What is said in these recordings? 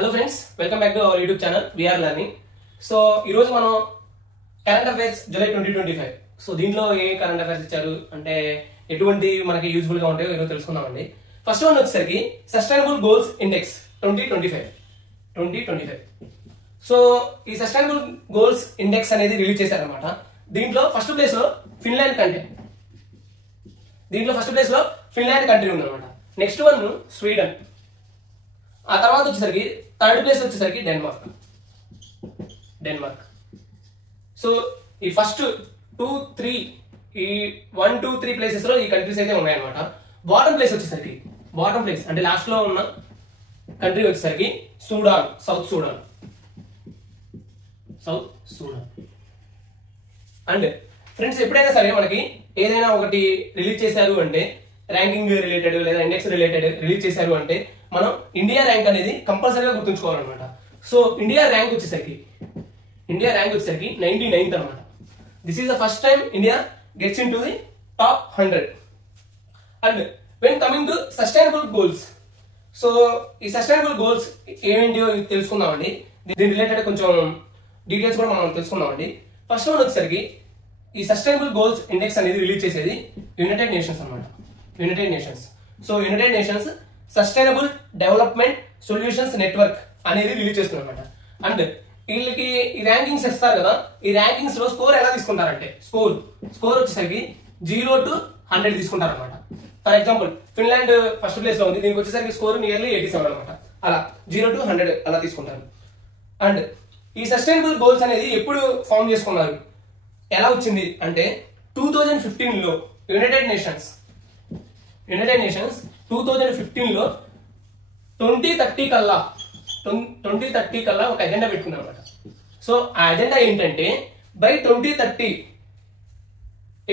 Hello friends, welcome back to our YouTube channel VR learning. So ఈరోజు మనం current affairs July 2025. So దీంట్లో ఏ current affairs ఇచ్చారు అంటే ఎటువంటి మనకి యూజ్ఫుల్ గా ఉంటాయో ఈరోజు తెలుసుకుందామండి. ఫస్ట్ వన్ వచ్చేసరికి సస్టైనబుల్ గోల్స్ ఇండెక్స్ 2025. సో ఈ సస్టైనబుల్ గోల్స్ ఇండెక్స్ అనేది రిలీజ్ చేశారనమాట. దీంట్లో ఫస్ట్ ప్లేస్ లో ఫిన్లాండ్ కంట్రీ ఉందన్నమాట. నెక్స్ట్ వన్ స్వీడన్, ఆ తర్వాత వచ్చేసరికి థర్డ్ ప్లేస్ వచ్చేసరికి డెన్మార్క్. సో ఈ ఫస్ట్ 2-3 ఈ 1-2-3 ప్లేసెస్ లో ఈ కంట్రీస్ అయితే ఉన్నాయన్నమాట. బాటమ్ ప్లేస్ అంటే లాస్ట్ లో ఉన్న కంట్రీ వచ్చేసరికి సౌత్ సూడాన్. అండ్ ఫ్రెండ్స్, ఎప్పుడైనా సరే మనకి ఏదైనా ఒకటి రిలీజ్ చేశారు అంటే ర్యాంకింగ్ రిలేటెడ్ లేదా ఇండెక్స్ రిలేటెడ్ రిలీజ్ చేశారు అంటే మనం ఇండియా ర్యాంక్ అనేది కంపల్సరీగా గుర్తుంచుకోవాలన్నమాట. సో ఇండియా ర్యాంక్ వచ్చేసరికి 99th అనమాట. This is the first time India gets in to the top 100. And when coming to sustainable goals, so ఈ సస్టైనబుల్ గోల్స్ ఏమేంటియో తెలుసుకుందామండి. దీని రిలేటెడ్ కొంచెం డీటెయిల్స్ కూడా మనం తెలుసుకుందామండి. ఫస్ట్ వన్ వచ్చేసరికి ఈ సస్టైనబుల్ గోల్స్ ఇండెక్స్ అనేది రిలీజ్ చేసేది యునైటెడ్ నేషన్స్ అనమాట. So United nations sustainable development solutions network అనేది రిలీజ్ చేస్తుంది అనమాట. అండ్ వీళ్ళకి ఈ ర్యాంకింగ్స్ ఇస్తారు కదా, ఈ ర్యాంకింగ్స్ లో స్కోర్ ఎలా తీసుకుంటారంటే స్కోర్ వచ్చేసరికి 0 to 100 తీసుకుంటారు అనమాట. For example Finland first place లో ఉంది, దీనికి వచ్చేసరికి స్కోర్ నియర్లీ 87 అనమాట. అలా 0 to 100 అలా తీసుకుంటారు. అండ్ ఈ సస్టైనబుల్ గోల్స్ అనేది ఎప్పుడు ఫామ్ చేసుకున్నారు, ఎలా వచ్చింది అంటే 2015 లో యునైటెడ్ నేషన్స్ 2015 లో 2030 కల్లా ఒక ఎజెండా పెట్టుకుంది అనమాట. సో ఆ ఎజెండా ఏంటంటే by 2030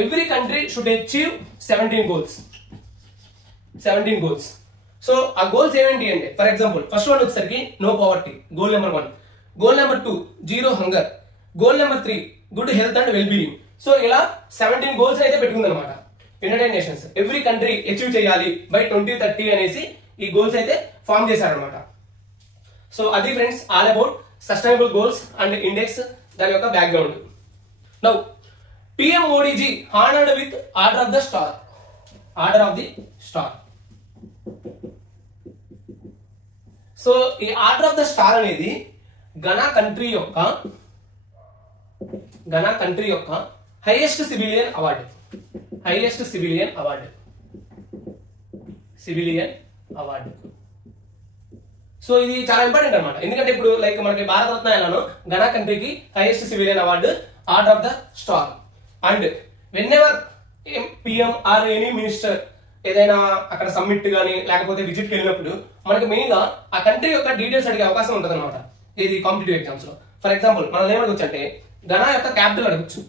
every country should achieve 17 goals. So ఆ గోల్స్ ఏమేంటి అంటే ఫర్ ఎగ్జాంపుల్ ఫస్ట్ వన్ వచ్చేసరికి no poverty, goal number 1. Goal number 2 zero hunger. Goal number 3 good health and well being. So ఇలా 17 goals అయితే పెట్టుకుంది అనమాట United Nations. Every country achieve చేయాలి by 2030 అనేసి ఈ గోల్స్ అయితే ఫామ్ చేశారనమాట. సో అది friends all about sustainable goals and index, దాని యొక్క background. Now PM Modiji honoured with order of the star. So ఈ ఆర్డర్ ఆఫ్ ద స్టార్ అనేది ఘనా కంట్రీ యొక్క హైయెస్ట్ సివిలియన్ అవార్డు. సో ఇది చాలా ఇంపార్టెంట్ అనమాట. ఎందుకంటే ఇప్పుడు లైక్ మనకి భారతరత్న ఎలానో ఘనా కంట్రీకి highest civilian award order of the star. And when ever PM or any minister ఏదైనా అక్కడ సమ్మిట్ కానీ లేకపోతే విజిట్కి వెళ్ళినప్పుడు మనకి మెయిన్ గా ఆ కంట్రీ యొక్క డీటెయిల్స్ అడిగే అవకాశం ఉంటుంది అనమాట. ఇది కాంపిటేటివ్ ఎగ్జామ్స్ లో. ఫర్ ఎగ్జాంపుల్ మనం ఏమడగచ్చు అంటే ఘనా యొక్క క్యాపిటల్ అడగచ్చు.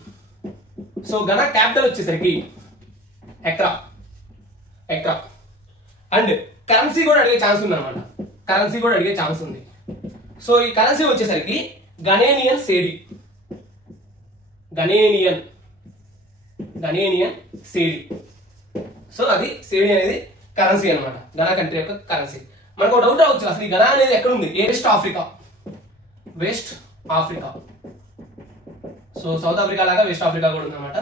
సో ఘనా క్యాపిటల్ వచ్చేసరికి ఎక్రా. అండ్ కరెన్సీ కూడా అడిగే ఛాన్స్ ఉంది. సో ఈ కరెన్సీ వచ్చేసరికి గనేనియన్ సేడి. సో అది సేడి అనేది కరెన్సీ అనమాట, ఘనా కంట్రీ యొక్క కరెన్సీ. మనకు ఒక డౌట్ రావచ్చు, అసలు ఈ ఘనా అనేది ఎక్కడ ఉంది? West Africa. So south Africa లాగా వెస్ట్ ఆఫ్రికా కూడా ఉందన్నమాట.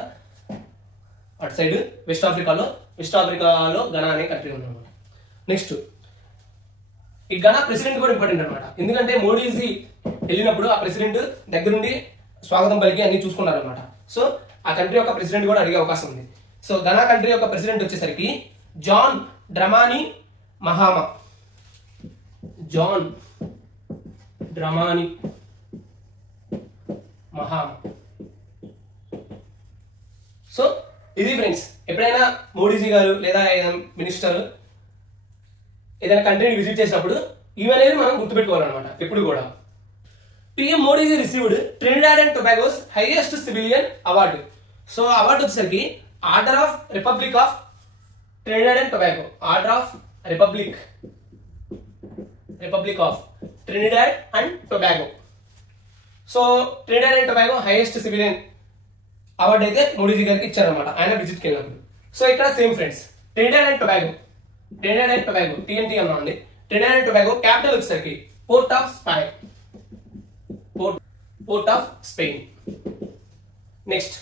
అటు సైడ్ వెస్ట్ ఆఫ్రికాలో ఘనా అనే కంట్రీ ఉందన్నమాట. నెక్స్ట్ ఈ ఘనా ప్రెసిడెంట్ కూడా ఇంపార్టెంట్ అనమాట. ఎందుకంటే మోడీజీ వెళ్ళినప్పుడు ఆ ప్రెసిడెంట్ దగ్గరుండి స్వాగతం పలికి అన్ని చూసుకున్నారు అనమాట. సో ఆ కంట్రీ యొక్క ప్రెసిడెంట్ కూడా అడిగే అవకాశం ఉంది. సో ఘనా కంట్రీ యొక్క ప్రెసిడెంట్ వచ్చేసరికి జాన్ డ్రమాని మహామా. సో ఇది ఫ్రెండ్స్, ఎప్పుడైనా మోడీజీ గారు లేదా మినిస్టర్ ఏదైనా కంట్రీని విజిట్ చేసినప్పుడు ఇవనేది మనం గుర్తుపెట్టుకోవాలన్నమాట ఎప్పుడు కూడా. PM Modiji received Trinidad and Tobago's highest civilian award. So award వచ్చేసరికి order of republic of Trinidad and Tobago. So Trinidad and Tobago highest civilian award అయితే మోడీజీ గారికి ఇచ్చారనమాట ఆయన విజిట్కి వెళ్ళినప్పుడు. సో ఇక్కడ same friends, Trinidad and Tobago TNT అన్నామండి. Trinidad and Tobago capital వచ్చేసరికి port of Spain, port of Spain. Next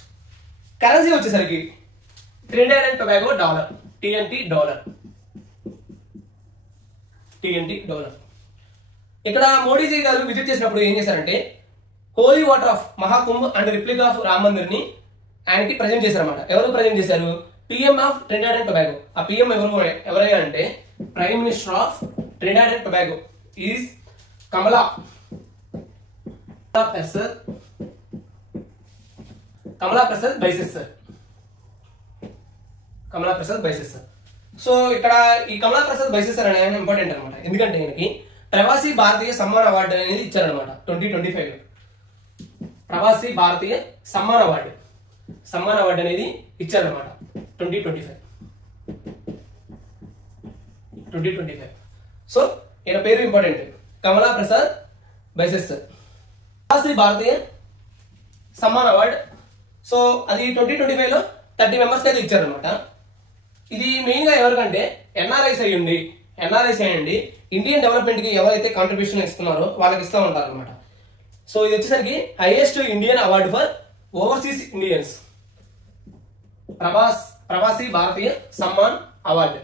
currency వచ్చేసరికి Trinidad and Tobago dollar, TNT dollar, TNT dollar. ఇక్కడ మోడీజీ గారు విజిట్ చేసినప్పుడు ఏం చేశారంటే holy water of Mahakumbh and replica of Ram Mandir ని ఆయనకి ప్రజెంట్ చేశారన్నమాట. ఎవరు ప్రజెంట్ చేశారు? PM of Trinidad and Tobago. ఆ పిఎం ఎవరయ్యా అంటే prime minister of Trinidad and Tobago is Kamla Persad Bissessar sir. Kamla Persad Bissessar sir. So ఇక్కడ ఈ కమలా ప్రసాద్ బైసెస్ సార్ అనేది ఇంపార్టెంట్ అనమాట. ఎందుకంటే ఈయనకి ప్రవాసీ భారతీయ సమ్మాన్ అవార్డు అనేది ఇచ్చారనమాట 2025 లో. ప్రవాసీ భారతీయ సమ్మాన్ అవార్డు అనేది ఇచ్చారనమాట 2025. సో ఈయన పేరు ఇంపార్టెంట్, కమలా ప్రసాద్ బైసెస్ సార్. ప్రవాసీ భారతీయ సమ్మాన్ అవార్డు. సో అది 2025 లో 30 మెంబర్స్ అయితే ఇచ్చారనమాట. ఇది మెయిన్ గా ఎవరికంటే ఎన్ఆర్ఐస్ అయ్యండి ఇండియన్ డెవలప్మెంట్ కి ఎవరైతే కాంట్రిబ్యూషన్ ఇస్తున్నారో వాళ్ళకి ఇస్తూ ఉంటారు అనమాట. సో ఇది వచ్చేసరికి highest Indian award for overseas Indians, Pravasi Bharatiya Samman award.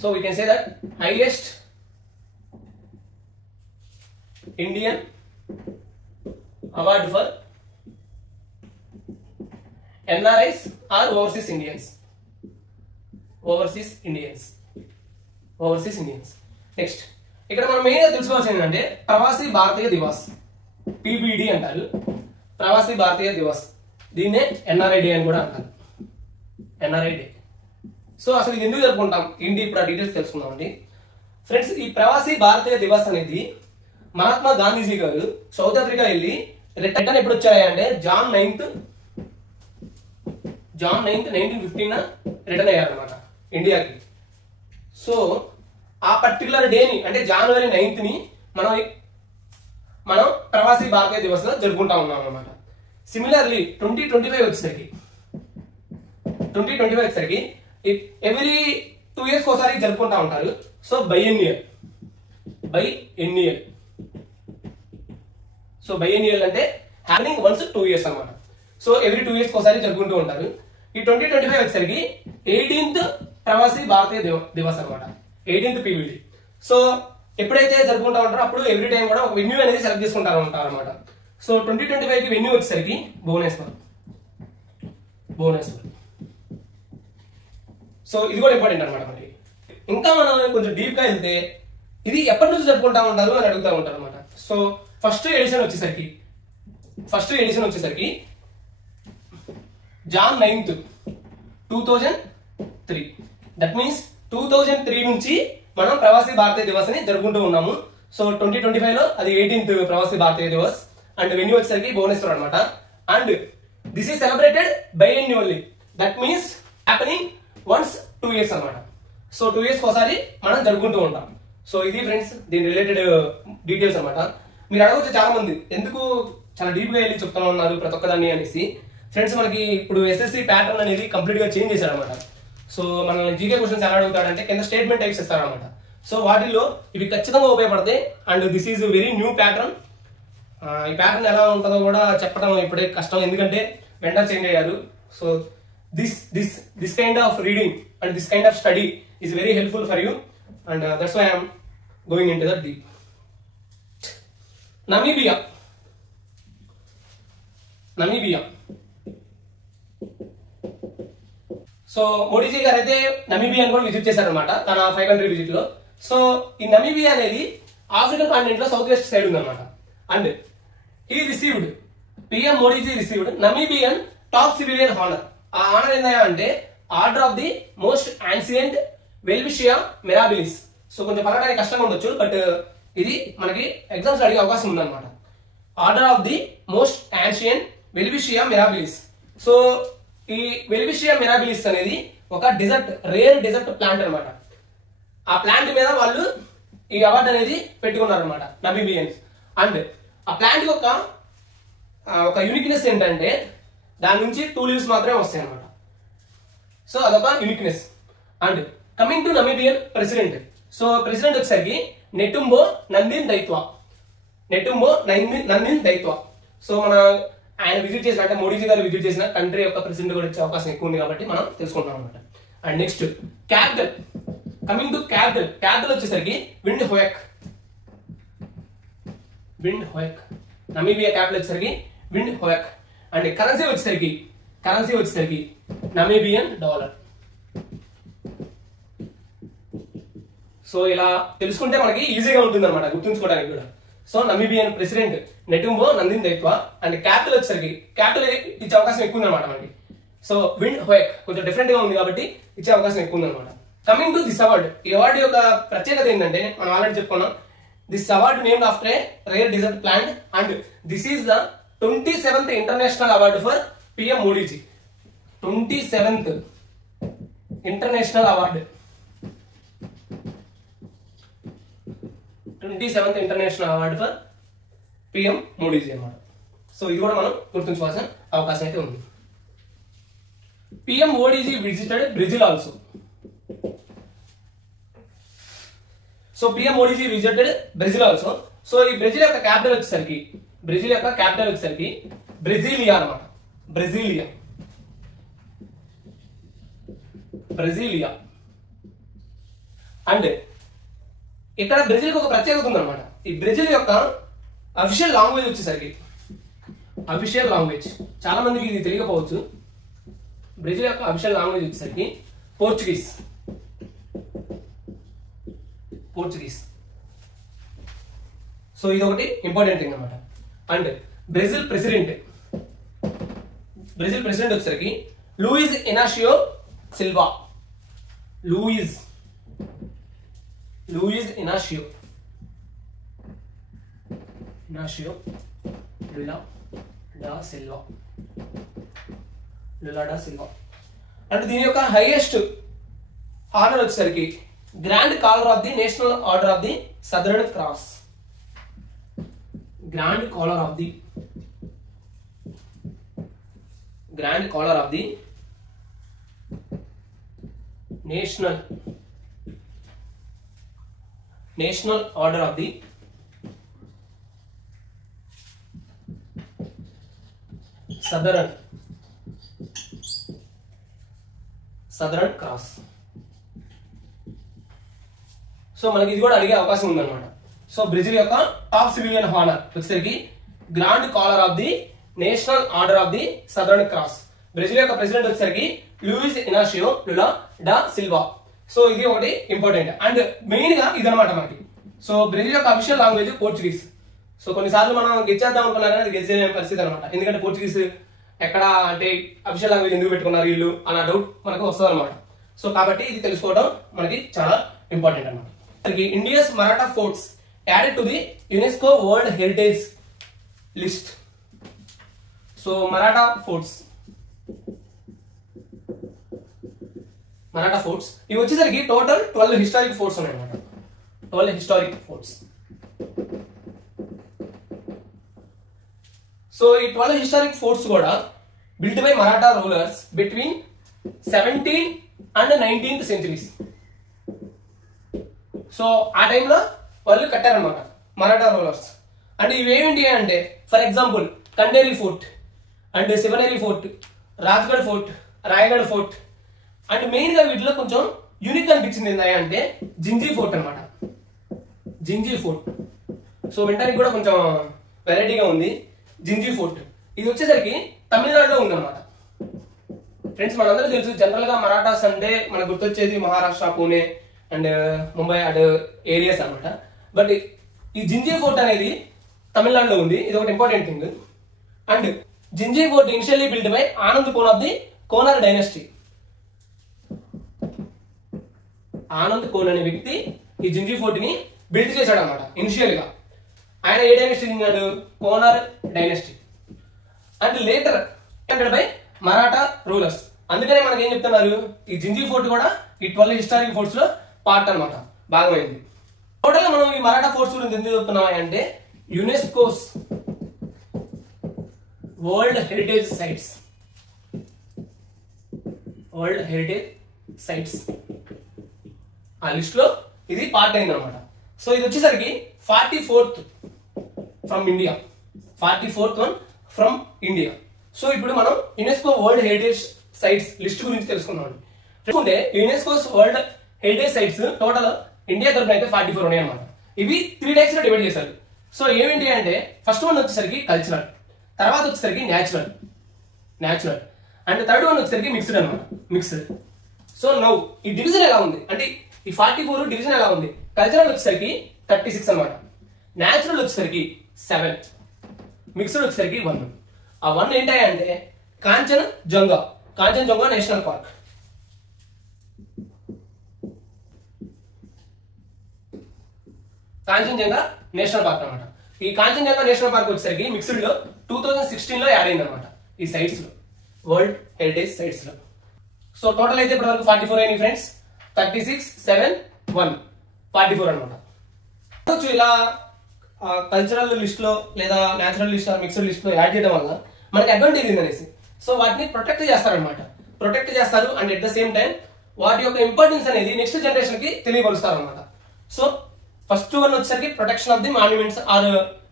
So we can say that highest Indian award for NRIs or overseas Indians. Next ఇక్కడ మనం మెయిన్ గా తెలుసుకోవాల్సింది ఏంటంటే ప్రవాసీ భారతీయ దివాస్, PBD అంటారు. ప్రవాసీ భారతీయ దివాస్, దీన్నే NRI డే అని కూడా అంటారు, NRI డే. సో అసలు ఇది ఎందుకు జరుపుకుంటాం ఏంటి, ఇప్పుడు ఆ డీటెయిల్స్ తెలుసుకుందామండి. ఫ్రెండ్స్, ఈ ప్రవాసీ భారతీయ దివాస్ అనేది మహాత్మా గాంధీజీ గారు సౌత్ ఆఫ్రికా వెళ్ళి రిటర్న్ ఎప్పుడు వచ్చాయంటే జాన్ 9th 1915 రిటర్న్ అయ్యారనమాట ఇండియాకి. సో ఆ పర్టికులర్ డేని అంటే జనవరి 9th ని మనం ప్రవాసీ భారతీయ దివస్ గా జరుపుకుంటా ఉన్నాం అనమాట. సిమిలర్లీ 2025 వచ్చేసరికి ఎవ్రీ 2 years ఒకసారి జరుపుకుంటా ఉంటారు. సో బైఎన్నియల్ అంటే హ్యాపెనింగ్ వన్స్ 2 years అనమాట. సో ఎవ్రీ 2 years ఒకసారి జరుపుకుంటూ ఉంటారు. ఈ 2025 వచ్చేసరికి 18th ప్రవాసీ భారతీయ దివస్ అనమాట, 18th PBD. సో ఎప్పుడైతే జరుపుకుంటా ఉంటారో అప్పుడు ఎవ్రీ టైం కూడా ఒక వెన్యూ అనేది సెలెక్ట్ చేసుకుంటారు అనమాట. సో 2025 కి వెన్యూ వచ్చేసరికి భువనేశ్వర్. సో ఇది కూడా ఇంపార్టెంట్ అనమాట మనకి. ఇంకా మనం కొంచెం డీప్ గా వెళ్తే ఇది ఎప్పటి నుంచి జరుపుకుంటా ఉంటారు అని అడుగుతూ ఉంటారు అనమాట. సో ఫస్ట్ ఎడిషన్ వచ్చేసరికి జాన్ 9th 2003. దట్ మీన్స్ 2003 నుంచి మనం ప్రవాసీ భారతీయ దివస్ ని జరుపుకుంటూ ఉన్నాము. సో 2025 లో అది 18th Pravasi Bharatiya Divas and venue వచ్చేసరికి భువనేశ్వర్ అనమాట. And this is celebrated biannually, that means happening once 2 years అనమాట. సో 2 years ఒకసారి మనం జరుపుకుంటూ ఉంటాం. సో ఇది ఫ్రెండ్స్ దీని రిలేటెడ్ డీటెయిల్స్ అనమాట. మీరు అడగవచ్చు చాలా మంది ఎందుకు చాలా డీప్ గా వెళ్ళి చెప్తా ఉన్నారు ప్రతి ఒక్కదాన్ని అనేసి. ఫ్రెండ్స్, మనకి ఇప్పుడు SSC ప్యాటర్న్ అనేది కంప్లీట్ గా చేంజ్ చేశారనమాట. సో మన జీకే క్వశ్చన్స్ ఎలా అడుగుతాడంటే కింద స్టేట్మెంట్ టైప్స్ ఇస్తారనమాట. సో వాటిల్లో ఇవి ఖచ్చితంగా ఉపయోగపడతాయి. And this is very new pattern. ఈ ప్యాటర్న్ ఎలా ఉంటుందో కూడా చెప్పడం ఇప్పుడే కష్టం, ఎందుకంటే వెండర్ చేంజ్ అయ్యారు. So this kind of reading and this kind of study is very helpful for you, and that's why I'm going in to the deep. Namibia. So Modiji garu అయితే నమీబియాని కూడా విజిట్ చేశారనమాట తన 5 country విజిట్ లో. So ఈ Namibia అనేది African continent లో south west side ఉందన్నమాట. And PM Modiji received Namibian top civilian honour. ఆ హానర్ ఏంటంటే అంటే order of the most ancient Welwitschia mirabilis. So కొంచెం పలకడానికి కష్టంగా ఉండొచ్చు, బట్ ఇది మనకి ఎగ్జామ్స్ అడిగే అవకాశం ఉందన్నమాట. Order of the most ancient Welwitschia mirabilis. So ఈ వెల్విషియా మిరాబిలిస్ అనేది ఒక రేర్ డెజర్ట్ ప్లాంట్ అనమాట. ఆ ప్లాంట్ మీద వాళ్ళు ఈ అవార్డు అనేది పెట్టుకున్నారు అనమాట నమీబియన్స్. అండ్ ఆ ప్లాంట్ యొక్క ఒక యూనిక్నెస్ ఏంటంటే దాని నుంచి 2 leaves మాత్రమే వస్తాయి అనమాట. సో అదొక uniqueness. And coming to Namibian president. So president వచ్చేసరికి నెటుంబో నందిన్ దైత్వా. నెటుంబో నందిన్ దైత్వా. సో మన ఆయన విజిట్ చేసిన అంటే మోడీజీ గారు విజిట్ చేసిన కంట్రీ యొక్క ప్రెసిడెంట్ కూడా వచ్చే అవకాశం ఎక్కువ ఉంది కాబట్టి మనం తెలుసుకుంటాం అనమాట. And next capital, coming to capital. Capital వచ్చేసరికి Windhoek. Windhoek. Namibia capital వచ్చేసరికి విండ్ హోయక్. అండ్ కరెన్సీ వచ్చేసరికి నమీబియన్ డాలర్. సో ఇలా తెలుసుకుంటే మనకి ఈజీగా ఉంటుంది అనమాట గుర్తుంచుకోవడానికి కూడా. So Namibian president Netumbo Nandi-Ndaitwah. And capital వచ్చేసరికి క్యాపిటల్ ఇచ్చే అవకాశం ఎక్కువ ఉంది అనమాట మనకి. సో విండ్ హోయక్ కొంచెం డిఫరెంట్ గా ఉంది కాబట్టి ఇచ్చే అవకాశం ఎక్కువ ఉంది అనమాట. కమింగ్ టు దిస్ అవార్డ్, ఈ అవార్డు యొక్క ప్రత్యేకత ఏంటంటే మనం ఆల్రెడీ చెప్పుకున్నాం. This award named after a rare desert plant and this is the 27th international award for PM Modiji. 27th international award, 27th international award for PM Modiji అన్నమాట. So ఇది కూడా మనం గుర్తుంచుకోవాల్సిన అవకాశం అయితే ఉంది. PM Modiji visited Brazil also. So PM Modiji visited Brazil also. So ఈ Brazil యొక్క క్యాపిటల్ వచ్చేసరికి బ్రెజిలియా అనమాట. బ్రెజిలియా. అండ్ ఇక్కడ బ్రెజిల్కి ఒక ప్రత్యేకత ఉందన్నమాట. ఈ బ్రెజిల్ యొక్క అఫీషియల్ లాంగ్వేజ్ వచ్చేసరికి, చాలా మందికి ఇది తెలియకపోవచ్చు, బ్రెజిల్ యొక్క అఫీషియల్ లాంగ్వేజ్ వచ్చేసరికి పోర్చుగీస్. సో ఇది ఒకటి ఇంపార్టెంట్ థింగ్ అనమాట. అండ్ బ్రెజిల్ ప్రెసిడెంట్ వచ్చేసరికి Luiz Inacio Silva. Luiz Inacio Lula da Silva. అంటే దీని యొక్క హైయెస్ట్ ఆర్డర్ వచ్చేసరికి Grand Collar of the National Order of the Southern Cross. Grand Collar of the National Order of the Southern Cross. So మనకి ఇది కూడా అడిగే అవకాశం ఉందన్నమాట. సో బ్రెజిల్ యొక్క టాప్ సివిలియన్ హానర్ వచ్చేసరికి Grand Collar of the National Order of the Southern Cross. Brazil యొక్క president వచ్చేసరికి Luiz Inacio Lula da Silva. So ఇది ఒకటి ఇంపార్టెంట్. అండ్ మెయిన్ గా ఇదనమాట మనకి. సో బ్రెజిల్ యొక్క అఫీషియల్ లాంగ్వేజ్ పోర్చుగీస్. సో కొన్నిసార్లు మనం గెచ్చేద్దాం అనుకున్నా కానీ అది గెలిచే పరిస్థితి అనమాట. ఎందుకంటే పోర్చుగీస్ ఎక్కడ అంటే అఫీషియల్ లాంగ్వేజ్ ఎందుకు పెట్టుకున్నారు వీళ్ళు అన్న డౌట్ మనకు వస్తుంది అనమాట. సో కాబట్టి ఇది తెలుసుకోవడం మనకి చాలా ఇంపార్టెంట్ అనమాట. India's Maratha forts added to the UNESCO world heritage list. So Maratha forts ఇవి వచ్చేసరికి టోటల్ 12 హిస్టారిక్ ఫోర్ట్స్ ఉన్నాయి అనమాట. 12 హిస్టారిక్ ఫోర్ట్స్. సో ఈ 12 హిస్టారిక్ ఫోర్ట్స్ కూడా built by Maratha rulers between 17th and 19th centuries. So ఆ టైంలో వాళ్ళు కట్టారనమాట మరాఠా రూలర్స్. అండ్ ఇవేమిటి అంటే for example Kanderi fort and Shivneri fort, Rajgad fort, Raigad fort. And main గా వీటిలో కొంచెం యూనిక్ అనిపించింది ఏంటంటే జింజీ ఫోర్ట్ అనమాట. సో వినడానికి కూడా కొంచెం వెరైటీగా ఉంది. జింజీ ఫోర్ట్ ఇది వచ్చేసరికి తమిళనాడులో ఉందన్నమాట. ఫ్రెండ్స్ మనందరూ తెలుసు జనరల్ గా మరాఠాస్ అంటే మనకు గుర్తొచ్చేది మహారాష్ట్ర, పూణే అండ్ ముంబై అడ్ ఏరియాస్ అనమాట. బట్ ఈ జింజీ ఫోర్ట్ అనేది తమిళనాడులో ఉంది. ఇది ఒకటి important thing. And Gingee fort initially build by Anand Kon of the Konar dynasty. Anand Kon అనే వ్యక్తి ఈ జింజీ ఫోర్ట్ ని బిల్డ్ చేశాడు అనమాట ఇనిషియల్ గా. ఆయన ఏ డైనస్టీ చెందాడు? Konar dynasty. And later by Maratha rulers. అందుకనే మనకి ఏం చెప్తున్నారు, ఈ జింజీ ఫోర్ట్ కూడా ఈ 12 హిస్టారిక్ ఫోర్ట్స్ లో పార్ట్ అనమాట, భాగమైంది. టోటల్ మనం ఈ మరాఠా ఫోర్ట్స్ గురించి ఎందుకు చెప్తున్నాం అంటే యునెస్కోస్ వరల్డ్ హెరిటేజ్ సైట్స్ ఆ లిస్ట్ లో ఇది పార్ట్ అయింది అనమాట. సో ఇది వచ్చేసరికి 44th from India, 44th one from India. So ఇప్పుడు మనం UNESCO world heritage sites list గురించి తెలుసుకుందాం. చూసుకుంటే UNESCO's world heritage sites total India తరఫున అయితే 44 ఉన్నాయి అనమాట. ఇవి 3 టైప్స్ లో డివైడ్ చేశారు. సో ఏమేంటి అంటే ఫస్ట్ వన్ వచ్చేసరికి కల్చరల్, తర్వాత వచ్చేసరికి న్యాచురల్ అండ్ థర్డ్ వన్ వచ్చేసరికి మిక్స్డ్ అనమాట, మిక్స్డ్. సో నౌ ఈ డివిజన్ ఎలా ఉంది అంటే ఈ 44 డివిజన్ ఎలా ఉంది? కల్చరల్ వచ్చేసరికి 36 అనమాట, న్యాచురల్ వచ్చేసరికి 7, మిక్స్డ్ వచ్చేసరికి 1. ఆ 1 ఏంటంటే Kanchenjunga national park. Kanchenjunga national park అనమాట. ఈ కాంచనజంగా నేషనల్ పార్క్ వచ్చేసరికి మిక్స్డ్ లో 2016 లో యాడ్ అయింది అనమాట ఈ సైట్స్ లో, వరల్డ్ హెరిటేజ్ సైట్స్ లో. సో టోటల్ అయితే ఇప్పటి వరకు 44 అయినాయి ఫ్రెండ్స్. 36, 7, 1, 44 అనమాట. ఇలా కల్చరల్ లిస్ట్ లో లేదా నేచురల్ లిస్ట్ మిక్స్డ్ లిస్ట్ లో యాడ్ చేయడం వల్ల మనకి అడ్వాంటేజ్ ఏంటనేసి, సో వాటిని ప్రొటెక్ట్ చేస్తారనమాట. ప్రొటెక్ట్ చేస్తారు and at the same time వాటి యొక్క ఇంపార్టెన్స్ అనేది నెక్స్ట్ జనరేషన్ కి తెలియపరుస్తారు అనమాట. సో ఫస్ట్ వన్ వచ్చేసరికి protection of the monuments or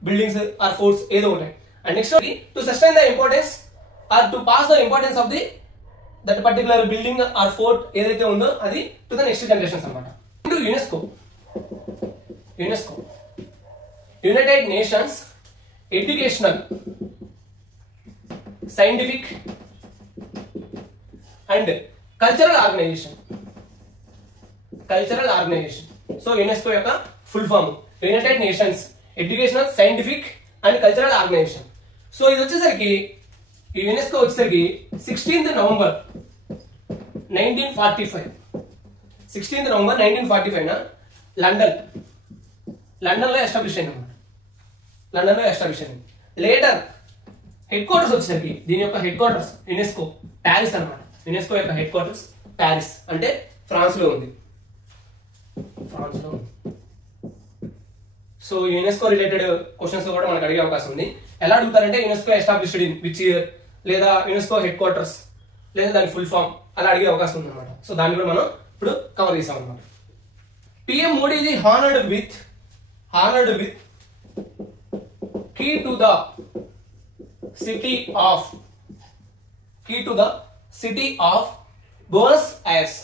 buildings or forts ఏదో ఉంటాయి. And next to sustain the importance or to pass the importance of the that particular building or fort ఏదైతే ఉందో అది to the next generations అనమాట. UNESCO United Nations Educational, Scientific and Cultural Organization. So UNESCO యొక్క full form United Nations Educational, Scientific and Cultural Organization. So ఇది వచ్చేసరికి ఈ UNESCO వచ్చేసరికి 16th November 1945 London లో ఎస్టాబ్లిష్ అయింది. లేటర్ హెడ్ క్వార్టర్స్ వచ్చేసరికి దీని యొక్క హెడ్ క్వార్టర్స్ యునెస్కో ప్యారిస్ అనమాట. యునెస్కో యొక్క హెడ్ క్వార్టర్స్ ప్యారిస్ అంటే ఫ్రాన్స్ లో ఉంది. సో యునెస్కో రిలేటెడ్ క్వశ్చన్స్ కూడా మనకు అడిగే అవకాశం ఉంది. ఎలా అడుగుతారంటే UNESCO established in which year, లేదా యునెస్కో హెడ్ క్వార్టర్స్, లేదా దాని ఫుల్ ఫామ్ అలా అడిగే అవకాశం ఉంది అనమాట. సో దాన్ని కూడా మనం ఇప్పుడు కవర్ చేసాం అనమాట. పిఎం మోడీ ఇది honoured with key to the city of Buenos Aires.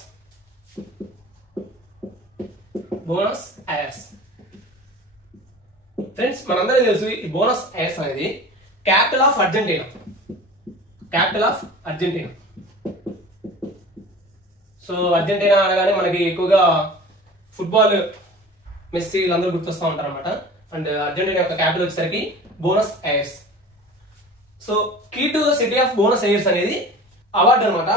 Friends మనందరికీ తెలుసు ఈ బోనస్ ఐర్స్ అనేది capital of Argentina. So Argentina అనగానే మనకి ఎక్కువగా ఫుట్బాల్ మెస్సీ వీళ్ళందరూ గుర్తొస్తూ ఉంటారు అనమాట. అండ్ అర్జెంటీనా యొక్క క్యాపిటల్ వచ్చేసరికి Buenos Aires. So key to the city of Buenos Aires అనేది అవార్డు అనమాట.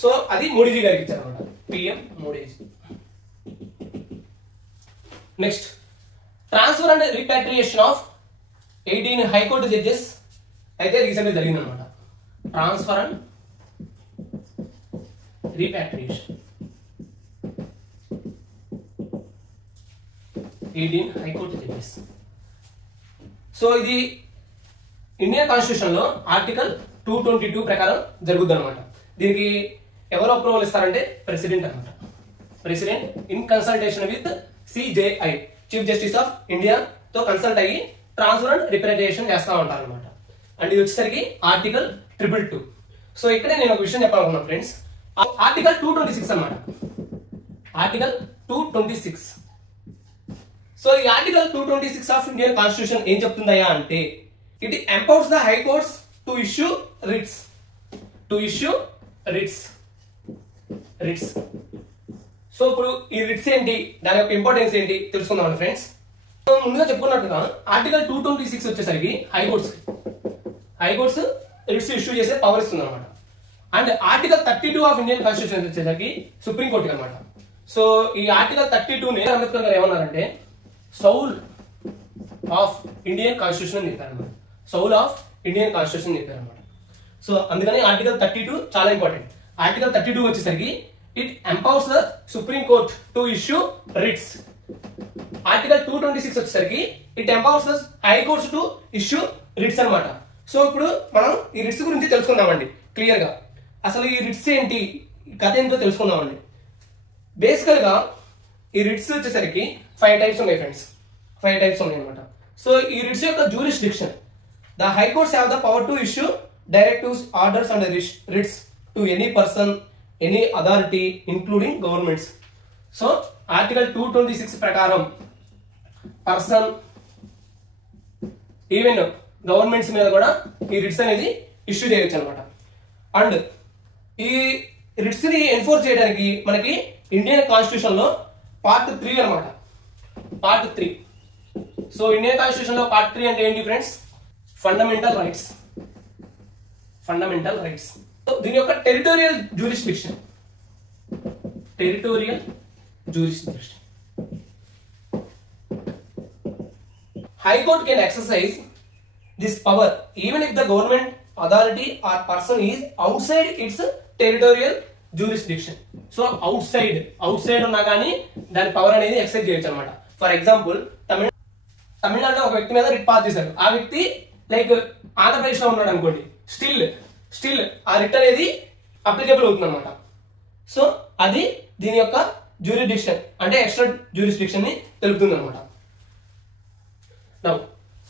సో అది మోడీజీ గారికి ఇచ్చారు అనమాట, PM Modiji. Next transfer and repatriation of 18 high court judges అయితే రీసెంట్ గా జరిగింది అనమాట. Transfer and repatriation 18 high court judges. So ఇది ఇండియన్ కాన్స్టిట్యూషన్ లో ఆర్టికల్ 222 ప్రకారం జరుగుద్ది అనమాట. దీనికి ఎవరు అప్రూవల్ ఇస్తారంటే ప్రెసిడెంట్ అనమాట. President in consultation with CJI, chief justice of India తో కన్సల్ట్ అయ్యి ట్రాన్స్ఫర్ అండ్ రిప్రజెంటేషన్ చేస్తా ఉంటారు అనమాట. అండ్ ఇది వచ్చేసరికి ఆర్టికల్ 222. సో ఇక్కడే నేను ఒక విషయం చెప్పాలనుకున్నాను ఫ్రెండ్స్. ఆర్టికల్ 226 అనమాట. ఆర్టికల్ 226. సో ఈ ఆర్టికల్ 226 ఆఫ్ ఇండియన్ కాన్స్టిట్యూషన్ ఏం చెప్తుందయ్యా అంటే it empowers the high courts to issue writs. So ఇప్పుడు ఈ రిట్స్ ఏంటి, దాని యొక్క ఇంపార్టెన్స్ ఏంటి తెలుసుకుందాం ఫ్రెండ్స్. ముందుగా చెప్పుకున్నట్టుగా ఆర్టికల్ 226 వచ్చేసరికి హైకోర్ట్స్ రిట్స్ ఇష్యూ చేసే పవర్ ఇస్తుంది అనమాట. And article 32 of Indian constitution వచ్చేసరికి సుప్రీం కోర్టు అనమాట. సో ఈ ఆర్టికల్ 32 అంబేద్కర్ గారు ఏమన్నారంటే సౌల్ ఆఫ్ ఇండియన్ కాన్స్టిట్యూషన్ అని చెప్పారనమాట. సో అందుకని ఆర్టికల్ 32 చాలా ఇంపార్టెంట్. ఆర్టికల్ 32 వచ్చేసరికి it empowers the supreme court to issue writs. Article 226 వచ్చేసరికి it empowers the high courts to issue writs అనమాట. సో ఇప్పుడు మనం ఈ రిట్స్ గురించి తెలుసుకుందామండి క్లియర్ గా. అసలు ఈ రిట్స్ ఏంటి, కథ ఏంటో తెలుసుకుందామండి. బేసికల్ గా ఈ రిట్స్ వచ్చేసరికి 5 టైప్స్ ఉన్నాయి ఫ్రెండ్స్. 5 టైప్స్ ఉన్నాయి అనమాట. సో ఈ రిట్స్ యొక్క jurisdiction, the high courts have the power to issue directives, orders and writs to any person, any authority including governments. So article 226 ప్రకారం పర్సన్, ఈవెన్ గవర్నమెంట్స్ మీద కూడా ఈ రిట్స్ అనేది ఇష్యూ చేయొచ్చు అనమాట. అండ్ ఈ రిట్స్ ని ఎన్ఫోర్స్ చేయడానికి మనకి ఇండియన్ కాన్స్టిట్యూషన్ లో పార్ట్ 3 అనమాట, పార్ట్ 3. సో ఇండియన్ కాన్స్టిట్యూషన్ లో పార్ట్ 3 అంటే ఏంటి friends? Fundamental rights, fundamental rights. So దీని యొక్క territorial jurisdiction, territorial jurisdiction. High Court can exercise this power even if the government, authority or person is outside its territorial jurisdiction. So outside ఉన్నా కానీ దాని power అనేది exercise చేయొచ్చు అనమాట. For example తమిళనాడులో ఒక వ్యక్తి మీద రిట్ పాస్ చేశారు. ఆ వ్యక్తి లైక్ ఆంధ్రప్రదేశ్ లో ఉన్నాడు అనుకోండి, స్టిల్ ఆ రిట్ అనేది అప్లికేబుల్ అవుతుంది అనమాట. సో అది దీని యొక్క జ్యూరిడిక్షన్ అంటే ఎక్స్ట్రా జ్యూరిస్డిక్షన్ ని తెలుపుతుంది అనమాట.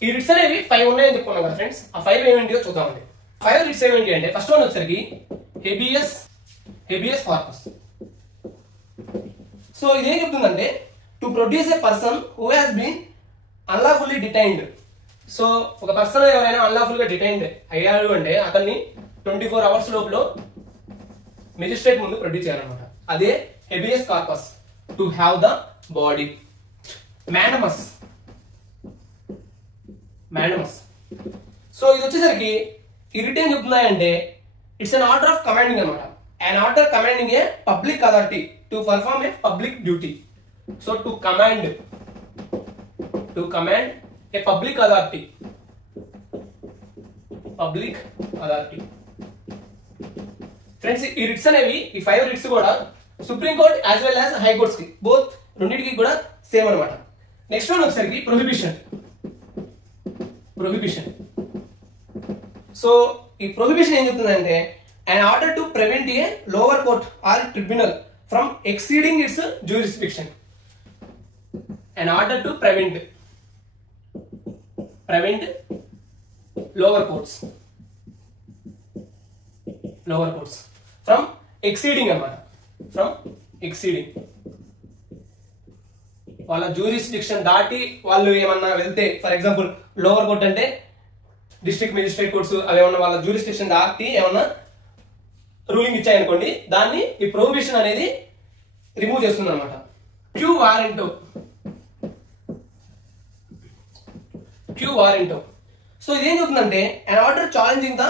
ఈ రిట్స్ అనేవి 5 ఉన్నాయని చెప్పుకున్నాం కదా ఫ్రెండ్స్. ఆ 5 ఏమేంటియో చూద్దామండి. 5 రిట్స్ ఏమేంటి అంటే ఫస్ట్ వన్ వచ్చేసరికి హెబియస్ కార్పస్. సో ఇదేం చెప్తుందంటే to produce a person who has been unlawfully detained. So ఒక పర్సన్ ఎవరైనా అన్లాఫుల్ గా డిటైన్డ్ అయ్యాడు అంటే అతన్ని 24 hours లోపల మెజిస్ట్రేట్ ముందు ప్రొడ్యూస్ చేయాలన్నమాట. అదే habeas corpus. To have the body. Mandamus. So ఇది వచ్చేసరికి ఈ రిట్ ఏం చెప్తున్నాయంటే it's an order of commanding అనమాట. an order commanding a public authority to perform a public duty. So to command a public authority. Friends, ఈ writs అనేవి ఈ 5 writs కూడా supreme court as well as high courts కి both రెండింటికి కూడా same అనమాట. Next one వచ్చేసరికి prohibition. So ఈ ప్రొహిబిషన్ ఏం చెప్తుందంటే an order to prevent a lower court or tribunal from exceeding its jurisdiction. An order to prevent lower courts from exceeding వాళ్ళ jurisdiction దాటి వాళ్ళు ఏమన్నా వెళ్తే, ఫర్ ఎగ్జాంపుల్ లోవర్ కోర్ట్ అంటే డిస్ట్రిక్ట్ మెజిస్ట్రేట్ కోర్ట్స్ అవి ఏమన్నా వాళ్ళ జ్యూరిస్డిక్షన్ దాటి ఏమన్నా రూలింగ్ ఇచ్చాయనుకోండి, దాన్ని ఈ ప్రొహిబిషన్ అనేది రిమూవ్ చేస్తుంది అనమాట. క్యూ వారెంటో. సో ఇదేం చెప్తుందంటే an order challenging the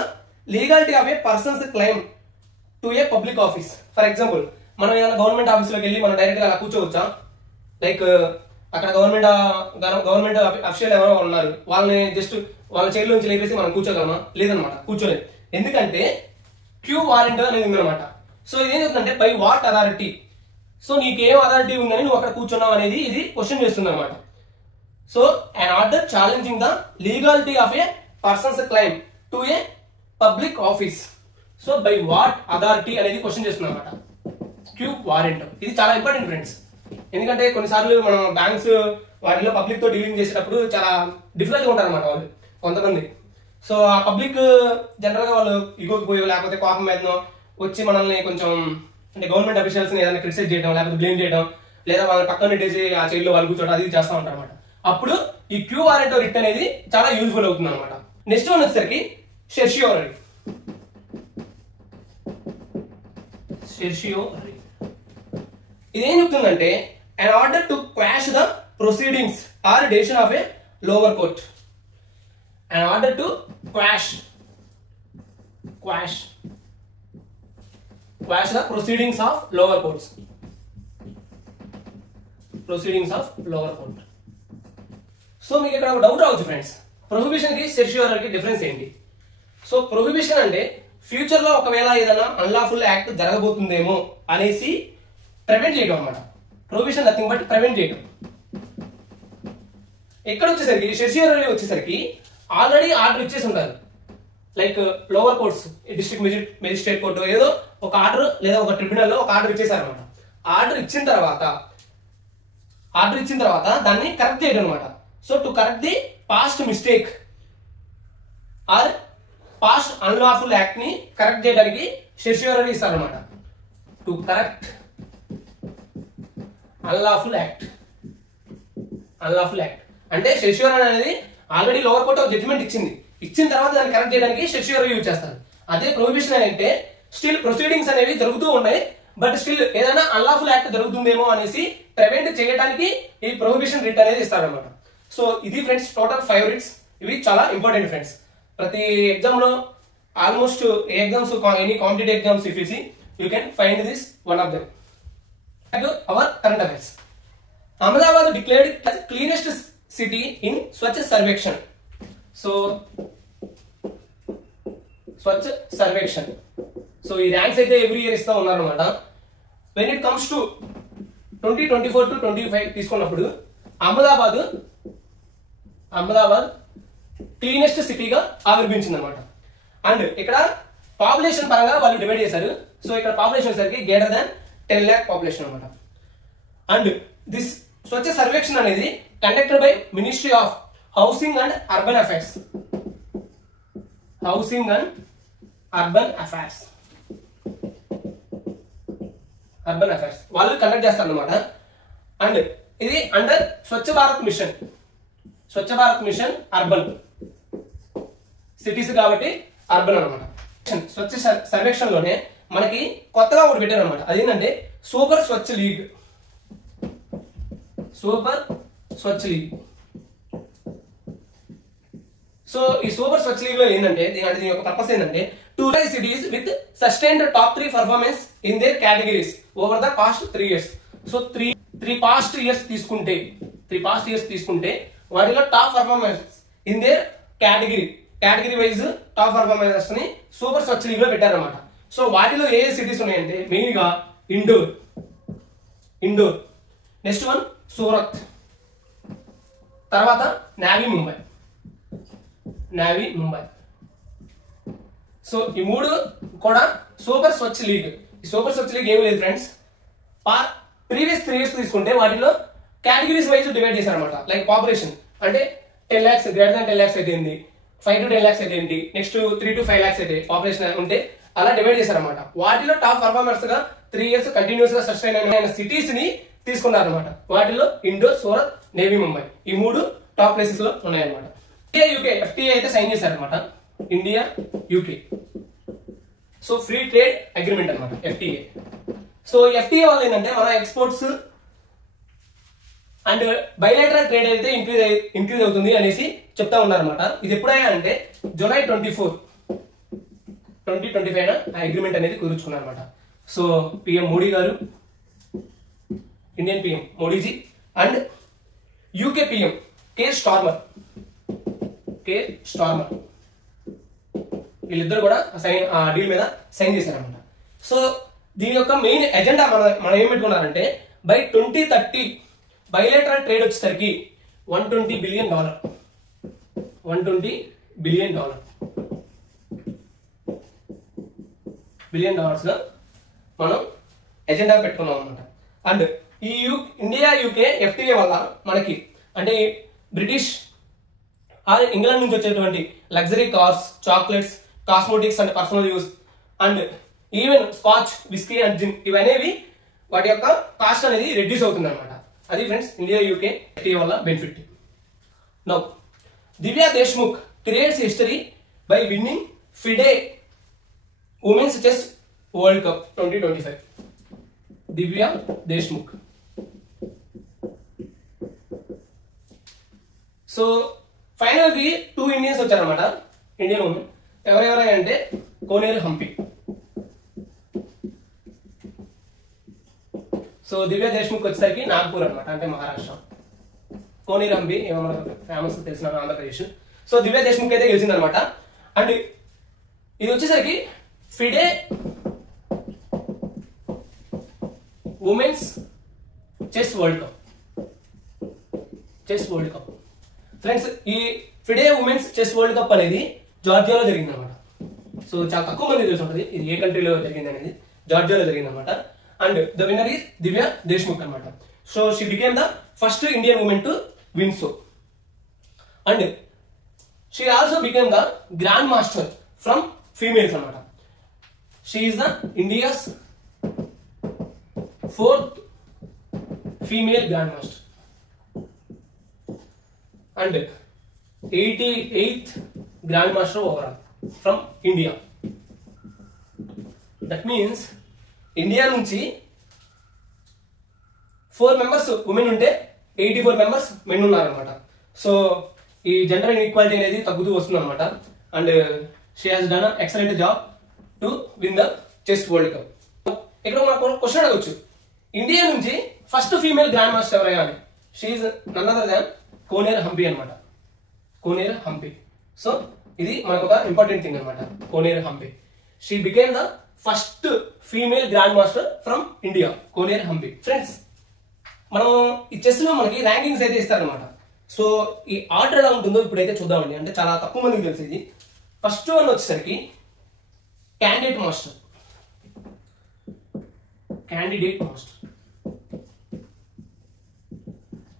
legality of a person's claim to a public office. For example మనం ఏదైనా గవర్నమెంట్ ఆఫీస్లోకి వెళ్ళి మనం డైరెక్ట్ గా అలా కూర్చోవచ్చా? లైక్ అక్కడ గవర్నమెంట్ అఫీషియల్ ఎవరో ఉన్నారు, వాళ్ళని జస్ట్ వాళ్ళ చైర్లో నుంచి లేపేసి మనం కూర్చోగలమా? లేదనమాట, కూర్చోలేదు. ఎందుకంటే క్యూ వారెంట్ అనేది ఉందన్నమాట. సో ఇదేం చెప్తుందంటే బై వాట్ అథారిటీ. సో నీకేం అథారిటీ ఉందని నువ్వు అక్కడ కూర్చున్నావు అనేది ఇది క్వశ్చన్ చేస్తుంది అనమాట. So an order challenging the legality of a person's claim to a public office. So by what authority అనేది క్వశ్చన్ చేస్తుంది అనమాట. క్యూ వారెంట్ ఇది చాలా ఇంపార్టెంట్ ఫ్రెండ్స్. ఎందుకంటే కొన్నిసార్లు మనం బ్యాంక్స్ వాటిలో పబ్లిక్ తో డీలింగ్ చేసేటప్పుడు చాలా డిఫికల్ట్ గా ఉంటారు అనమాట వాళ్ళు కొంతమంది. సో ఆ పబ్లిక్ జనరల్ గా వాళ్ళు ఇగోకి పోయో లేకపోతే కోపం మీద వచ్చి మనల్ని కొంచెం అంటే గవర్నమెంట్ అఫీషియల్స్ ని ఏదైనా క్రిటిసైజ్ చేయడం లేకపోతే బ్లేమ్ చేయడం లేదా వాళ్ళని పక్కన పెట్టేసి ఆ చైర్లో వాళ్ళు కూర్చోవడం అది చేస్తూ ఉంటారు అనమాట. అప్పుడు ఈ క్యూ వారెంటో రిట్ అనేది చాలా యూజ్ఫుల్ అవుతుంది అనమాట. నెక్స్ట్ వన్ వచ్చేసరికి సెర్షియోరరీ. ఇదేం చెప్తుందంటే an order to quash the proceedings or decision of a lower court. An order to quash the proceedings of lower court. So మీకు ఇక్కడ ఒక డౌట్ రావచ్చు ఫ్రెండ్స్, ప్రొహిబిషన్ కి సెర్షియోరర్ కి డిఫరెన్స్ ఏంటి? సో ప్రొహిబిషన్ అంటే ఫ్యూచర్ లో ఒకవేళ ఏదైనా అన్లాఫుల్ యాక్ట్ జరగబోతుందేమో అనేసి ప్రివెంట్ చేయడం అన్నమాట. ప్రొహిబిషన్ నథింగ్ బట్ ప్రివెంట్ చేయడం. ఇక్కడ వచ్చేసరికి సెర్షియోరరీ వచ్చేసరికి ఆల్రెడీ ఆర్డర్ ఇచ్చేసి ఉంటారు. Like lower courts district magistrate court ఏదో ఒక ఆర్డర్ లేదా ఒక ట్రిబ్యునల్ లో ఒక ఆర్డర్ ఇచ్చేసారనమాట. ఆర్డర్ ఇచ్చిన తర్వాత దాన్ని కరెక్ట్ చేయడం అనమాట. So to correct the past mistake are past unlawful act ని కరెక్ట్ చేయడానికి సెర్ష్యూరీ ఇస్తారనమాట. టు కరెక్ట్ అన్లాఫుల్ యాక్ట్ అంటే సెర్ష్యూరీ అనేది ఆల్రెడీ లోవర్ కోర్ట్ జడ్జిమెంట్ ఇచ్చిన తర్వాత దాన్ని కరెక్ట్ చేయడానికి సెర్ష్యూరీ యూజ్ చేస్తారు. అదే ప్రొహిబిషన్ అంటే స్టిల్ ప్రొసీడింగ్స్ అనేవి జరుగుతూ ఉన్నాయి, బట్ స్టిల్ ఏదైనా అన్లాఫుల్ యాక్ట్ జరుగుతుందేమో అనేసి ప్రివెంట్ చేయడానికి ఈ ప్రొహిబిషన్ రిట్ అనేది ఇస్తారనమాట. సో ఇది ఫ్రెండ్స్ టోటల్ 5 రిట్స్. ఇవి చాలా ఇంపార్టెంట్ ఫ్రెండ్స్. ప్రతి ఎగ్జామ్ లో almost a exams any competitive exams if you see you can find this one of them. Our current affairs. Ahmedabad declared cleanest city in Swachh Survekshan. So Swachh Survekshan. So ఈ ranks అయితే every year ఇస్తా ఉన్నారనమాట. When it comes to 2024 to 25 తీసుకున్నప్పుడు Ahmedabad cleanest సిటీగా ఆవిర్భించింది అనమాట. And ఇక్కడ population పరంగా వాళ్ళు డివైడ్ చేశారు. సో ఇక్కడ పాపులేషన్ వచ్చేసరికి గ్రేటర్ దాన్ 10 lakh పాపులేషన్ అనమాట. అండ్ దిస్ స్వచ్ఛ సర్వేక్షణ్ అనేది conducted by ministry of housing and urban affairs. వాళ్ళు కండక్ట్ చేస్తారు అనమాట. అండ్ ఇది under Swachh Bharat machine urban cities కాబట్టి అర్బన్ అనమాట. స్వచ్ఛ సర్వేక్షణ లోనే మనకి కొత్తగా ఒకటి పెట్టారు అనమాట. అదేంటంటే సూపర్ స్వచ్ఛ లీగ్. సో ఈ సూపర్ స్వచ్ఛ లీగ్ లో ఏంటంటే దీని యొక్క పర్పస్ ఏంటంటే to raise cities with sustained top 3 performance in their categories over the past 3 years. So three past years తీసుకుంటే వాటిలో top performance in their category wise top performance ని super Swachh league లో పెట్టారన్నమాట. సో వాటిలో ఏ సిటీస్ ఉన్నాయంటే main గా Indore, next one Surat, తర్వాత నావీ ముంబై. సో ఈ 3 కూడా సూపర్ స్వచ్ఛ లీగ్. ఈ సూపర్ స్వచ్ఛ లీగ్ ఏమి లేదు ఫ్రెండ్స్, ప్రీవియస్ 3 years తీసుకుంటే వాటిలో కేటగిరీస్ వైజ్ డివైడ్ చేశారనమాట. లైక్ పాపులేషన్ అంటే 10 lakhs, గ్రేటర్ దాన్ 10 lakhs అయితే ఏంటి, 5 to 10 lakhs అయితే ఏంటి, నెక్స్ట్ 3 to 5 lakhs అయితే పాపులేషన్ ఉంటే అలా డివైడ్ చేశారనమాట. వాటిలో టాప్ పర్ఫార్మర్స్ గా 3 years కంటిన్యూస్ గా సస్టైన్ అయిన సిటీస్ ని తీసుకున్నారనమాట. వాటిలో ఇండోర్, సూరత్, నేవీ ముంబై ఈ 3 టాప్ ప్లేసెస్ లో ఉన్నాయన్నమాట. ఇండియా యూకే FTA అయితే సైన్ చేశారనమాట. India UK so free trade agreement అనమాట FTA. సో FTA వల్ల ఏంటంటే మన ఎక్స్పోర్ట్స్ అండ్ బైలేటరల్ ట్రేడ్ అయితే ఇంక్రీజ్ అవుతుంది అనేసి చెప్తా ఉన్నారనమాట. ఇది ఎప్పుడైనా అంటే జూలై 24, 2025 ఆ అగ్రిమెంట్ అనేది కుదుర్చుకున్నారనమాట. So PM Modi garu, Indian PM Modiji and UK PM Keir Starmer వీళ్ళిద్దరు కూడా ఆ డీల్ మీద సైన్ చేశారనమాట. సో దీని యొక్క మెయిన్ ఎజెండా మనం ఏం పెట్టుకున్నారంటే బై 2030 బైలేటరల్ ట్రేడ్ వచ్చేసరికి $120 billion గా మనం ఎజెండా పెట్టుకున్నాం అనమాట. అండ్ ఈ ఇండియా యూకే FTA వల్ల మనకి అంటే బ్రిటిష్ ఆర్ ఇంగ్లాండ్ నుంచి వచ్చేటువంటి luxury cars, chocolates, cosmetics and personal use and even scotch, whisky and gin ఇవనేవి వాటి యొక్క కాస్ట్ అనేది రెడ్యూస్ అవుతుంది అనమాట. అది ఫ్రెండ్స్ ఇండియా యూకే FTA వల్ల benefit. Now Divya Deshmukh creates history by winning FIDE women's chess world cup 2025. Divya Deshmukh. So final కి 2 Indians వచ్చారనమాట, ఇండియన్ ఉమెన్. ఎవరెవరై అంటే కోనేరు హంపి. సో దివ్యా దేశ్ముఖ్ వచ్చేసరికి నాగ్పూర్ అనమాట, అంటే మహారాష్ట్ర. కోనేరు హంపి ఏమో మనకు ఫేమస్ తెలిసిన ఆంధ్రప్రదేశ్. సో దివ్యా దేశ్ముఖ్ అయితే గెలిచింది అనమాట. అండ్ ఇది వచ్చేసరికి FIDE women's chess world cup. Friends ఈ FIDE women's chess world cup అనేది జార్జియాలో జరిగింది అనమాట. సో చాలా తక్కువ మంది తెలిసి ఉంటుంది ఇది ఏ కంట్రీలో జరిగింది అనేది. జార్జియాలో జరిగింది అనమాట. And the winner is Divya Deshmukh అనమాట. So she became the first Indian women to win. So and she also became the grandmaster from females అనమాట. She is the India's 4th female grandmaster and 88th grandmaster overall from India. That means India నుంచి 4 members women ఉంటే 84 members men ఉన్నారనమాట. So ఈ gender inequality అనేది తగ్గుతూ వస్తుంది అనమాట. And she has done excellent job to win the chess world cup. ఇక్కడ మనకు క్వశ్చన్ అడగచ్చు, ఇండియా నుంచి ఫస్ట్ ఫీమేల్ గ్రాండ్ మాస్టర్ ఎవరైనా అని. She is none other than Koneru Humpy అనమాట. కోనేరు హంపి. సో ఇది మనకు ఒక ఇంపార్టెంట్ థింగ్ అనమాట. Koneru Humpy. She became the first female grandmaster from India. Koneru Humpy. Friends, మనం ఈ చెస్ లో మనకి ర్యాంకింగ్స్ అయితే ఇస్తారనమాట. సో ఈ ఆర్డర్ ఎలా ఉంటుందో ఇప్పుడైతే చూద్దామండి. అంటే చాలా తక్కువ మందికి తెలుసు ఇది. ఫస్ట్ వన్ వచ్చేసరికి candidate master. Candidate master.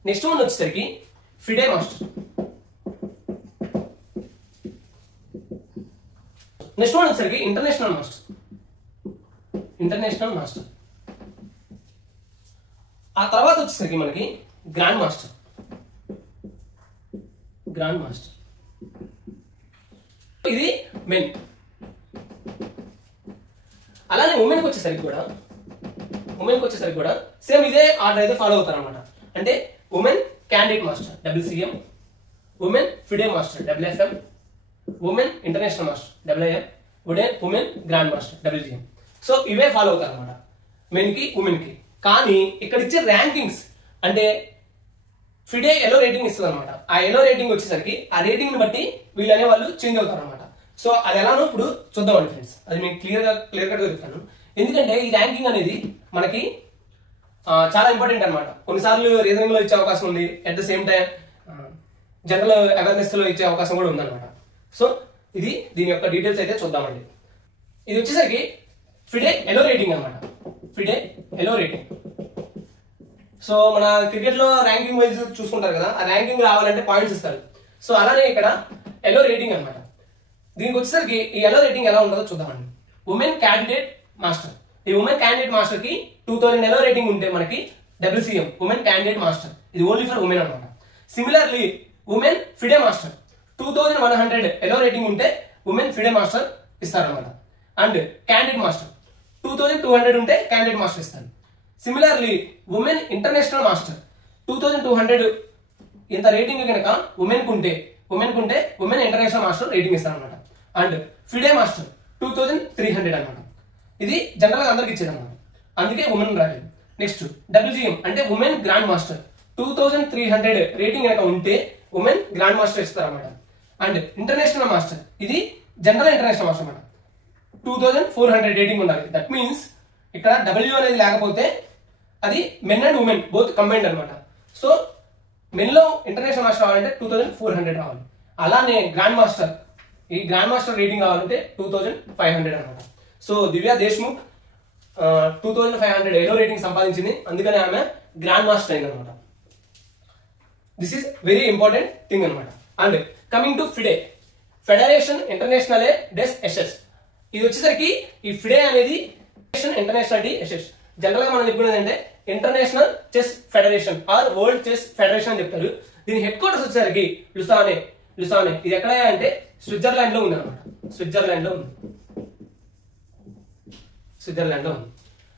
Next one వచ్చేసరికి ఫిడే మాస్టర్. నెక్స్ట్ వన్ వచ్చేసరికి ఇంటర్నేషనల్ మాస్టర్. International master. ఆ తర్వాత వచ్చేసరికి మనకి గ్రాండ్ మాస్టర్. Grand master. ఇది మెన్. అలానే ఉమెన్కి వచ్చేసరికి కూడా సేమ్ ఇదే ఆర్డర్ అయితే ఫాలో అవుతారు అనమాట. అంటే women candidate master WCM, women FIDE master WFM, women international master WIM, women grandmaster WGM. So ఇవే ఫాలో అవుతారు అనమాట మెన్ కి ఉమెన్ కి. కానీ ఇక్కడ ఇచ్చే ర్యాంకింగ్స్ అంటే ఫిడే ఎలో రేటింగ్ ఇస్తుంది అనమాట. ఆ ఎలో రేటింగ్ వచ్చేసరికి ఆ రేటింగ్ ని బట్టి వీళ్ళు అనే వాళ్ళు చేంజ్ అవుతారు అనమాట. సో అది ఎలానో ఇప్పుడు చూద్దామండి ఫ్రెండ్స్. అది మీకు క్లియర్ కట్ గా చెప్తాను. ఎందుకంటే ఈ ర్యాంకింగ్ అనేది మనకి చాలా ఇంపార్టెంట్ అనమాట. కొన్నిసార్లు రీజనింగ్ లో ఇచ్చే అవకాశం ఉంది, at the same time general awareness లో ఇచ్చే అవకాశం కూడా ఉందన్నమాట. సో దీని యొక్క డీటెయిల్స్ అయితే చూద్దామండి. ఇది వచ్చేసరికి ఫిడే ఎలో రేటింగ్ అనమాట. ఫిడే ఎలో రేటింగ్. సో మన క్రికెట్ లో ర్యాంకింగ్ వైజ్ చూసుకుంటారు కదా, ఆ ర్యాంకింగ్ రావాలంటే పాయింట్స్ ఇస్తారు. సో అలానే ఇక్కడ ఎలో రేటింగ్ అనమాట. దీనికి వచ్చేసరికి ఈ ఎలో రేటింగ్ ఎలా ఉంటుందో చూద్దామండి. Women candidate master. ఈ ఉమెన్ క్యాండిడేట్ మాస్టర్ కి 2000 ఎలో రేటింగ్ ఉంటే మనకి WCM ఉమెన్ క్యాండిడేట్ మాస్టర్, ఇది ఓన్లీ ఫర్ ఉమెన్ అనమాట. సిమిలర్లీ ఉమెన్ ఫిడే మాస్టర్ 2100 ఎలో రేటింగ్ ఉంటే ఉమెన్ ఫిడే మాస్టర్ ఇస్తారనమాట. అండ్ క్యాండిడేట్ మాస్టర్ 2200 ఉంటే క్యాండిడేట్ మాస్టర్ ఇస్తారు. సిమిలర్లీ ఉమెన్ ఇంటర్నేషనల్ మాస్టర్ 2200 ఇంత రేటింగ్ కనుక ఉమెన్ కుంటే ఉమెన్ ఇంటర్నేషనల్ మాస్టర్ రేటింగ్ ఇస్తారు అనమాట. అండ్ ఫిడే మాస్టర్ 2300 అనమాట. ఇది జనరల్ గా అందరికి ఇచ్చేది అనమాట, అందుకే ఉమెన్ రాలేదు. నెక్స్ట్ WGM అంటే ఉమెన్ గ్రాండ్ మాస్టర్ 2300 రేటింగ్ కనుక ఉంటే ఉమెన్ గ్రాండ్ మాస్టర్ ఇస్తారు అనమాట. అండ్ ఇంటర్నేషనల్ మాస్టర్ ఇది జనరల్ ఇంటర్నేషనల్ మాస్టర్ అనమాట. 2400 రేటింగ్ ఉండాలి. దట్ మీన్స్ ఇక్కడ W అనేది లేకపోతే అది men and women both combined అనమాట. సో మెన్ లో ఇంటర్నేషనల్ మాస్టర్ రావాలంటే 2400 రావాలి. అలానే గ్రాండ్ మాస్టర్, ఈ గ్రాండ్ మాస్టర్ రేటింగ్ కావాలంటే 2500 అనమాట. So Divya Deshmukh 2500 Elo rating సంపాదించింది, అందుకని ఆమె గ్రాండ్ మాస్టర్ అయింది అనమాట. This is very important thing అనమాట. And coming to FIDE, Federation Internationale des ఎస్ఎస్. ఇది వచ్చేసరికి ఈ ఫిడే అనేది ఇంటర్నేషనల్ ఎస్ఎస్. జనరల్ గా మనం చెప్పుకునేది అంటే international chess federation or world chess federation అని చెప్తారు. దీని హెడ్ క్వార్టర్స్ వచ్చేసరికి లుసానే. ఇది ఎక్కడ అంటే స్విట్జర్లాండ్ లో ఉంది అనమాట. స్విట్జర్లాండ్ లో ఉంది.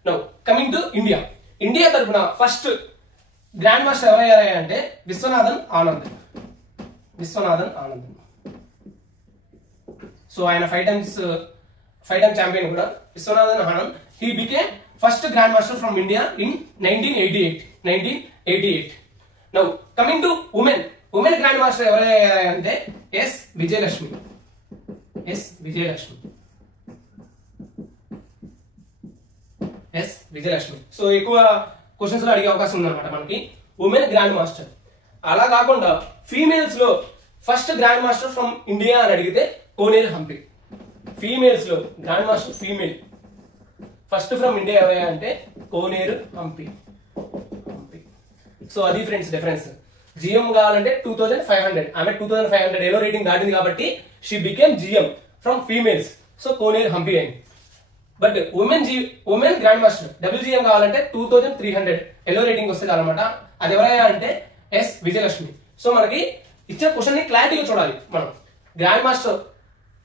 నౌ కమింగ్ టు ఇండియా తరపున ఫస్ట్ గ్రాండ్ మాస్టర్ ఎవరయ్యారా అంటే విశ్వనాథన్ ఆనంద్. సో ఆయన 5 టైమ్ ఛాంపియన్ కూడా Viswanathan Anand. He became first grandmaster from India in 1988. Now coming to women grandmaster ఎవరయ్యారా అంటే ఎస్ విజయలక్ష్మి. సో ఎక్కువ క్వశ్చన్స్ లో అడిగే అవకాశం ఉందన్నమాట మనకి ఉమెన్ గ్రాండ్ మాస్టర్. అలా కాకుండా ఫీమేల్స్ లో first grandmaster from India అని అడిగితే కోనేరు హంపి. ఫీమేల్స్ లో grandmaster female first from India ఎవరయ్యా అంటే కోనేరు హంపి. సో అది ఫ్రెండ్స్ డిఫరెన్స్. GM కావాలంటే 2500. ఆమె 2500 ఎలో రేటింగ్ దాటింది కాబట్టి she became GM from females. So Koneru Humpy అయింది. But women grandmaster WGM కావాలంటే 2300 ఎలో రేటింగ్ వస్తుంది అనమాట. అది ఎవరైనా అంటే ఎస్ విజయలక్ష్మి. సో మనకి ఇచ్చిన క్వశ్చన్ ని క్లారిటీగా చూడాలి. మనం గ్రాండ్ మాస్టర్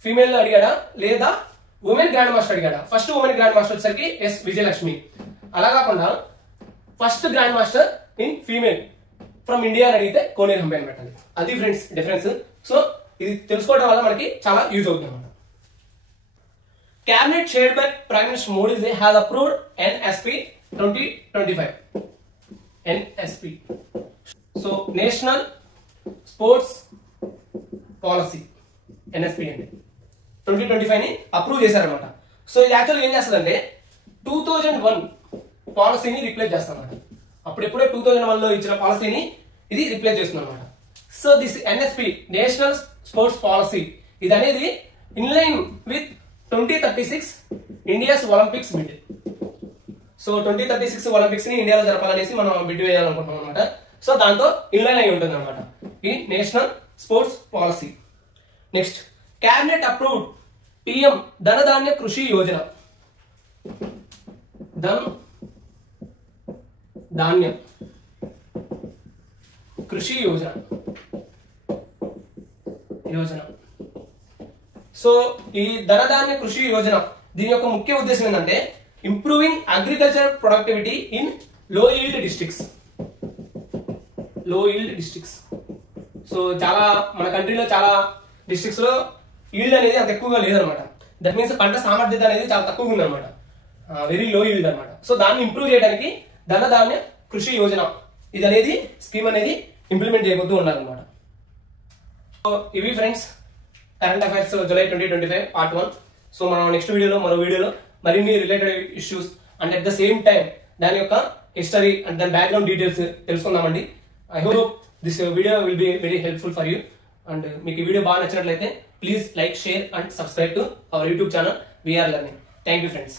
ఫీమేల్ అడిగాడా లేదా ఉమెన్ గ్రాండ్ మాస్టర్ అడిగాడా? ఫస్ట్ ఉమెన్ గ్రాండ్ మాస్టర్ వచ్చేసరికి ఎస్ విజయలక్ష్మి. అలా కాకుండా first grandmaster in female from India అని అడిగితే కోనేరు హంపి అని పెట్టాలి. అది ఫ్రెండ్స్ డిఫరెన్స్. సో ఇది తెలుసుకోవడం వల్ల మనకి చాలా యూజ్ అవుతుంది అనమాట. Cabinet chaired by Prime Minister Modi has approved NSP 2025. NSP. So National Sports Policy. NSP అంటే 2025 ని అప్రూవ్ చేశారనమాట. సో ఇది యాక్చువల్గా ఏం చేస్తుందంటే 2001 పాలసీని రిప్లేస్ చేస్తారన్నమాట. అప్పుడెప్పుడే 2001 లో ఇచ్చిన పాలసీని ఇది రిప్లేస్ చేస్తుంది అనమాట. So this NSP national sports policy ఇది అనేది in line with 2036 India's Olympics bid. So 2036 Olympics ని ఇండియాలో జరపాలనేసి మనం బిడ్ వేయాలనుకుంటున్నాం అనమాట. సో దాంతో ఇన్లైన్ అయి ఉంటుంది అనమాట ఈ national sports policy. Next cabinet approved PM ధనధాన్య కృషి యోజన. ధాన్య కృషి యోజన. సో ఈ ధనధాన్య కృషి యోజన దీని యొక్క ముఖ్య ఉద్దేశం ఏంటంటే ఇంప్రూవింగ్ అగ్రికల్చర్ ప్రొడక్టివిటీ ఇన్ లో ఈల్డ్ డిస్ట్రిక్ట్స్. సో చాలా మన కంట్రీలో చాలా డిస్ట్రిక్ట్స్ లో ఈల్డ్ అనేది అంత ఎక్కువగా లేదనమాట. దట్ మీన్స్ పంట సామర్థ్యత అనేది చాలా తక్కువగా ఉందన్నమాట. వెరీ లో ఈల్డ్ అనమాట. సో దాన్ని ఇంప్రూవ్ చేయడానికి ధనధాన్య కృషి యోజన ఇది అనేది స్కీమ్ అనేది ఇంప్లిమెంట్ చేయబోతూ ఉండాలన్నమాట. సో ఇవి friends current affairs July 2025 part 1. So మనం నెక్స్ట్ వీడియోలో మరో వీడియోలో మరిన్ని related issues and at the same time దాని యొక్క హిస్టరీ అండ్ దాని బ్యాక్గ్రౌండ్ డీటెయిల్స్ తెలుసుకుందామండి. I hope this video will be very helpful for you. And మీకు ఈ వీడియో బాగా నచ్చినట్లయితే please like, share and subscribe to our YouTube channel VR learning. Thank you friends.